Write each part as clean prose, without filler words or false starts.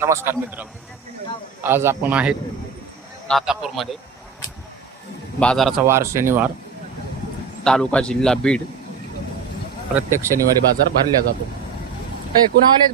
नमस्कार मित्रांनो, आज आपण आहेत नातापूरमध्ये. बाजाराचा वार शनिवार, तालुका जिल्हा बीड. प्रत्येक शनिवारी बाजार भरला जातो. कुणावाले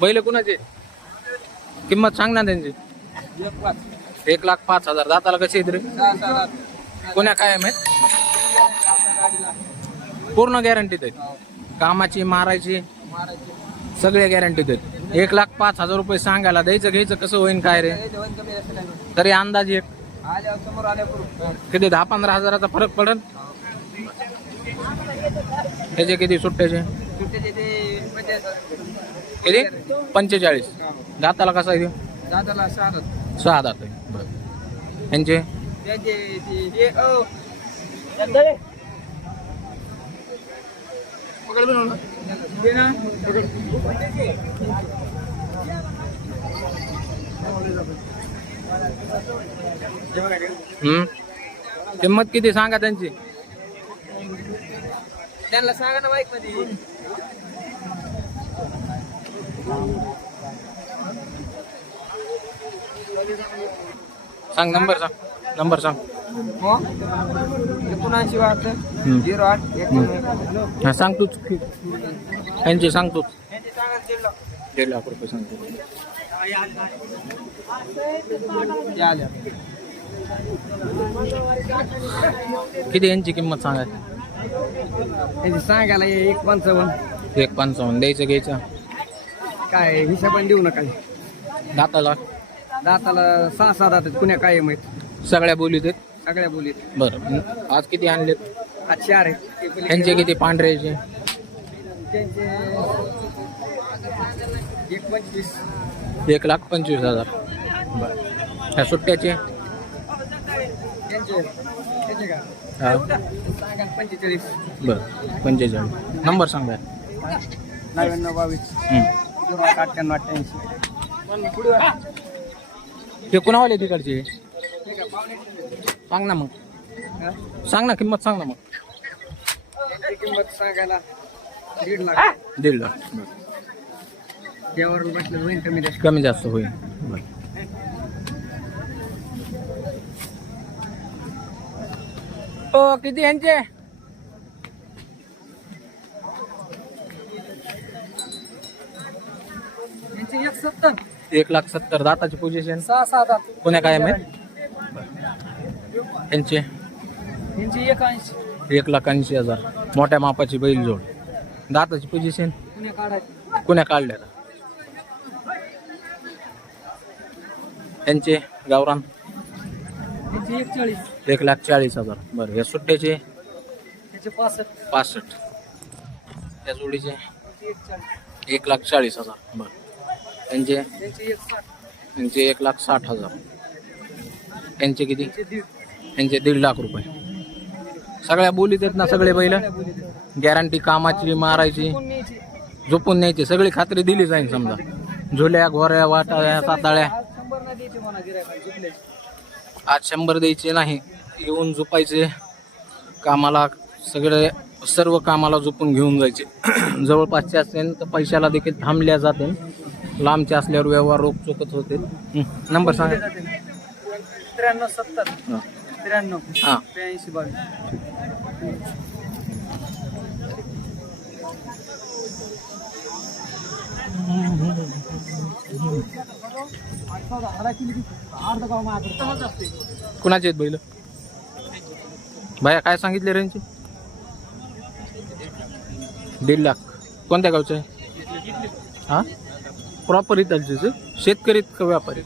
बैल कुणाचे? किंमत सांग ना त्यांची. 1,05,000. दाताला कसे आहेत रे? कोण्या काय माहित? पूर्ण गॅरंटीत आहेत. कामाची मारायची सगळे गॅरंटीत आहेत. 1,05,000 रुपये सांगायला द्यायचं घ्यायचं कसं होईन काय रे? तरी अंदाजे किती 10-15 हजाराचा फरक पडेल. त्याचे किती सुट्ट्याचे? किती? 45. दाताला कसा आहे? दादाला 6 दात आहे. बरं. यांचे किंमत किती सांगा त्यांची? त्यांना सांगा ना बाईक मध्ये. सांग नंबर सांग. नंबर सांग. 79 हा सांग तूच. यांची सांग तूच. 1.5 लाख रुपये सांगतो. किती यांची किंमत सांगायची? सांगायला 1,55. 1,55 द्यायचं घ्यायचं काय हिशोबाने देऊ नका. दाताला दाताला 6 दात आहेत. कुण्या काय माहित? सगळ्या बोलीत आहेत. सगळ्या बोलीत. बरं. आज किती आणलेत? आज 4 आहे. यांचे किती पांढऱ्याचे? त्यांचे 1,25. 1,25,000. बरं. ह्या सुट्ट्याचे? त्यांचे का हा. सांगा 45. बरं. 45. नंबर सांगा. 99 22 हे कुणावाले तिकडचे? सांग ना मग. सांग ना किंमत सांग ना मग. किंमत सांगायला 1.5 लाख. 1.5 लाख. देवावर बसलं होईल कमी जास्त होईल. बरं. ओ किती यांचे? त्यांचे 1,70. 1,70,000. दाताची पोझिशन 6 दात. कोण्या काय माहित? यांचे त्यांचे 1,80. 1,80,000. मोठ्या मापाची बैल जोड. दाताची पोझिशन कुण्या काढायचे? कोण्या काढल्या? यांचे गावरान त्यांचे 1,40. 1,40,000. बरं. या सुट्ट्याचे त्याचे 65. 65. त्या जोडीचे 1,40. 1,40,000. बरं. यांचे त्यांचे 1,60. यांचे 1,60,000. यांचे किती? त्यांचे 1,50. यांचे 1.5 लाख रुपये. सगळ्या बोलीत आहेत ना सगळे बैल? गॅरंटी कामाची मारायची झोपून न्यायची सगळी खात्री दिली जाईल. समजा झुल्या घोऱ्या वाटाळ्या साताळ्या आज 100 द्यायचे नाही. येऊन झोपायचे कामाला. सगळे सर्व कामाला झोपून घेऊन जायचे. जवळपासचे असेल तर पैशाला देखील थांबल्या जाते. लांबचे असल्यावर व्यवहार रोख चुकत होते. नंबर सांगा. 93 70 93 हां 82 22. कुणाचे आहेत बैल? बाया काय सांगितले रेंजचे? 1.5 लाख. कोणत्या गावचे? हा प्रॉपर इथलचे? शेतकरी का व्यापारी?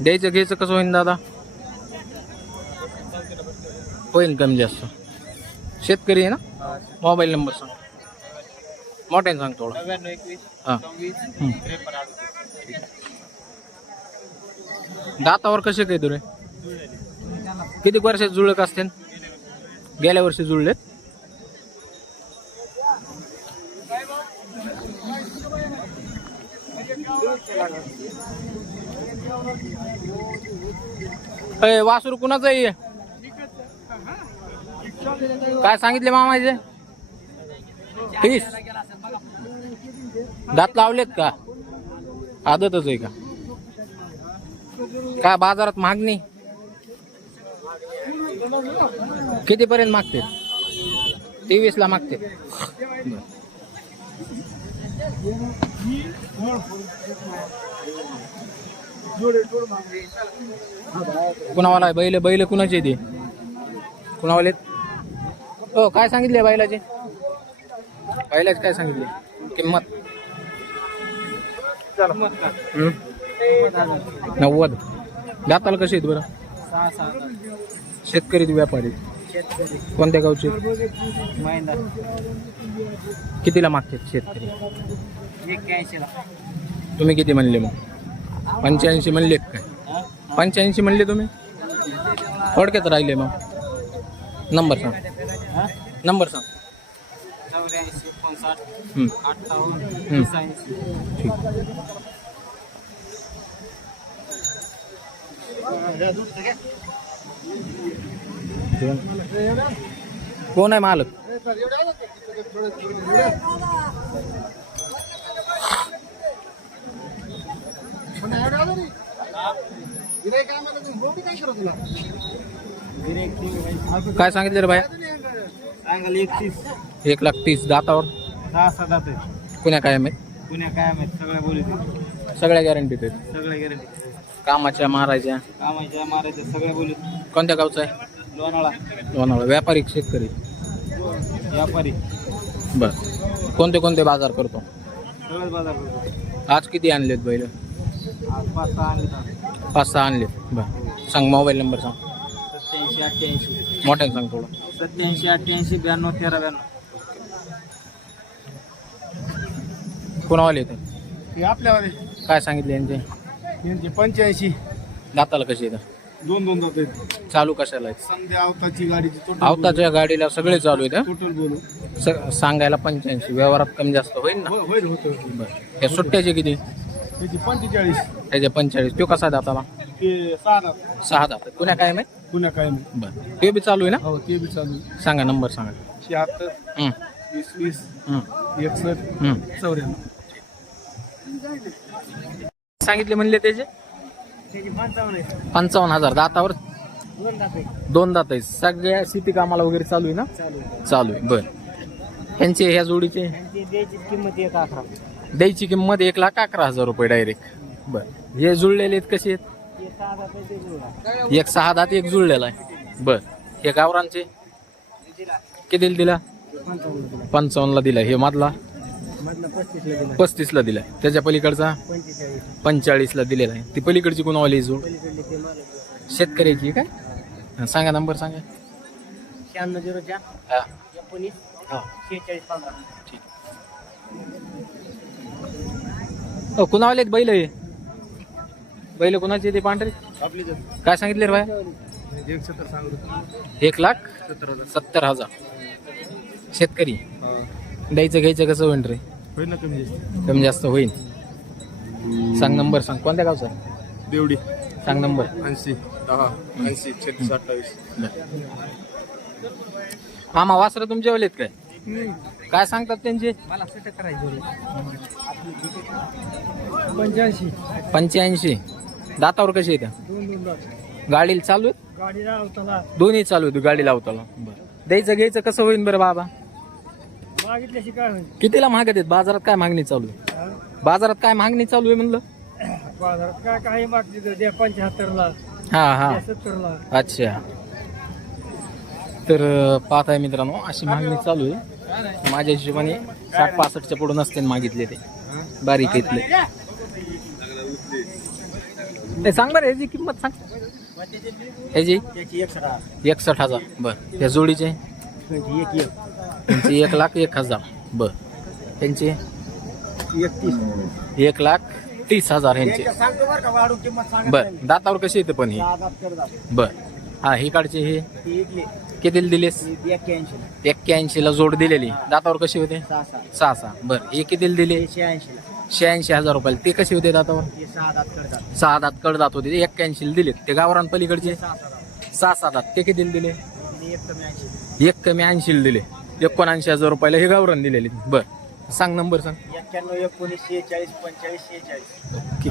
द्यायचं घ्यायचं कसं होईन दादा? होईन कमी जास्त. शेतकरी आहे ना? मोबाईल नंबर सांग. मोठ्याने सांग थोडं. 99 हां 21 53. दातावर कसे काय तुरे? किती वर्षात जुळक असते? गेल्या वर्षी जुळलेत. वासरू कुणाचं आहे? काय सांगितले मामाचे? 30. दात लावलेत का? आदतच आहे का? काय बाजारात मागणी कितीपर्यंत मागते? 23 ला मागते. कुणावाला आहे बैल? बैल कुणाचे ते? कुणावाले? हो, काय सांगितले बैलाचे? बैलाचे काय सांगितले किंमत? 90. दाताला कसे आहेत बरं? शेतकरी व्यापारी कोणत्या गावचे? कितीला मागतात शेतकरी? 81 ला. तुम्ही किती म्हणले मग? 85 म्हणले काय? 85 म्हणले तुम्ही? थोडक्यात राहिले मग. नंबर सांग. नंबर सांग. 84 59 हम्म. 58 86. ठीक. कोण आहे मालक? काय सांगितलं रे बाया? सांगाल 31. 1,30,000. दातावर 6 दात आहेत. कुण्या कायम आहेत? पुण्या काय माहित सगळ्या बोलीत सगळ्या गॅरंटीत आहेत. सगळ्या गॅरंटी कामाच्या मारायच्या. कामाच्या मारायच्या सगळ्या बोलीत. कोणत्या गावचा आहे? लोणावळा. लोणावळा. व्यापारी शेतकरी? व्यापारी. बर. कोणते कोणते बाजार करतो? सगळ्याच बाजार करतो. आज किती आणलेत बैल? आज 5-6 आणले. 5-6 आणलेत. बर. सांग मोबाईल नंबर सांग. 87 88. मोठ्याने सांग थोडं. 87 88 92 13 92. कोणावाले येतं? हे आपल्यावाले काय सांगितले यांचे? यांचे 85. दाताला कशी येतं? 2 दात आहेत. चालू कशाला आहेत? संध्या अवताची गाडीची टोटल आवताच्या गाडीला सगळे चालू आहेत. टोटल बोलू. सांगायला 85. व्यवहारात कमी जास्त होईल ना? होईल होतं. बरं. या सुट्ट्याचे किती? त्याची 45. त्याचे 45. तो कसा दाताला? ते 6 दात. 6 दात. कुण्या काय माहिती? पुण्या काय नाही. बरं. ते बी चालू आहे ना? हो ते बी चालू. सांगा नंबर सांगा. 76 हं, 20 हं, 61 हं. 94. सांगितले म्हणले त्याचे? त्याची 55. 55,000. दातावर 2 दात आहे. 2 दात आहे. सगळ्या शेती कामाला वगैरे चालू आहे ना? चालू. चालू आहे. बरं. ह्यांचे ह्या जोडीचे त्यांची द्यायची किंमत 1.11. द्यायची किंमत 1,11,000 रुपये डायरेक्ट. बरं. हे जुळलेले आहेत कसे आहेत? हे 6 दात आहे ते जुळला. एक 6 दात एक जुळलेला आहे. बर. हे गावरांचे कितीला दिला? 55ला दिला. हे मधला मधला 35 ला दिला. 35ला दिला. त्याच्या पलीकडचा 45. 45ला दिलेला आहे. ती पलीकडची कोणावाली जोड? पलीकडले ते मालक. शेतकऱ्याची काय? सांगा नंबर सांगा. 9604 हा 19 हा 46 15. ठीक. हो, कुणावाले आहेत बैल? हे बैल कुणाचे ते पांढरे? आपली काय सांगितले रे बाय? 170 सांगतो. 1,70,000. शेतकरी द्यायचं घ्यायचं कसं होईल रे? होईल ना कमी जास्त. कमी जास्त होईल. सांग नंबर सांग. कोणत्या गावचा? देवडी. सांग नंबर. 80 10 80 36 28. मामा वासरं तुमच्या वेळेत काय? काय सांगतात त्यांचे? मला सेट करायचं 85. 85. दातावर कशी येत्या? 2 दात. गाडीला चालू आहेत? गाडीला अवताला दोन्ही चालू आहेत. गाडी लावताला. बरं. द्यायचं घ्यायचं कसं होईल बरं बाबा? मागितल्याशी काय होईल? कितीला मागत आहेत? बाजारात काय मागणी चालू आहे? बाजारात काय मागणी चालू आहे म्हणलं? बाजारात काय काही मागते तर द्या 75 ला, हा हा. 70 ला. अच्छा. तर पाहत आहे मित्रांनो, अशी मागणी चालू आहे. माझ्या हिशोबाने 60-65च्या पुढे नसते मागितले ते बारीक इथले. ते सांग बरं ह्याची किंमत सांग. ह्याची त्याची 61,000. बरं. या जोडीचे त्यांची 1,01,000. बरं. त्यांचे 1,30,000 ह्यांचे. सांगतो बरं का वाढून किंमत सांगा. बरं. दातावर कशी येते पण हे? बरं. हा हे काढचे हे कितीला दिलेस? 81ला जोड दिलेली. दातावर कशी होते? 6-6. बरं. हे कितीला दिले? 86,000 रुपयाला. ते कसे होते दातावर? 6 दात कडदात होते. ते 81ला दिले. ते गावरान पलीकडचे 6-6 दात. ते कितीला दिले? 1 कमी 80ला दिले. 79,000 रुपयाला हे गावरान दिलेली. बर सांग नंबर सांग. 91 19 46 45 46. ओके.